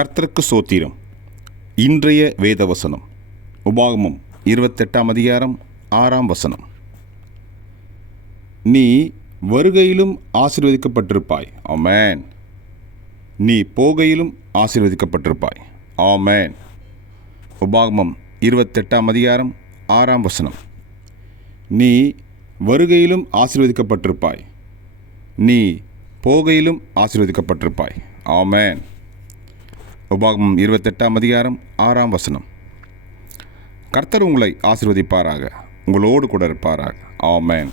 கர்த்தருக்கு சோத்திரம். இன்றைய வேத வசனம் உபாகமம் இருபத்தெட்டாம் அதிகாரம் ஆறாம் வசனம். நீ வருகையிலும் ஆசீர்வதிக்கப்பட்டிருப்பாய். ஆமேன். நீ போகையிலும் ஆசீர்வதிக்கப்பட்டிருப்பாய். ஆமென். உபாகமம் இருபத்தெட்டாம் அதிகாரம் ஆறாம் வசனம். நீ வருகையிலும் ஆசீர்வதிக்கப்பட்டிருப்பாய். நீ போகையிலும் ஆசீர்வதிக்கப்பட்டிருப்பாய். ஆமென். உபாகமம் இருபத்தெட்டாம் அதிகாரம் ஆறாம் வசனம். கர்த்தர் உங்களை ஆசீர்வதிப்பாராக உங்களோடு கூட இருப்பாராக. ஆமேன்.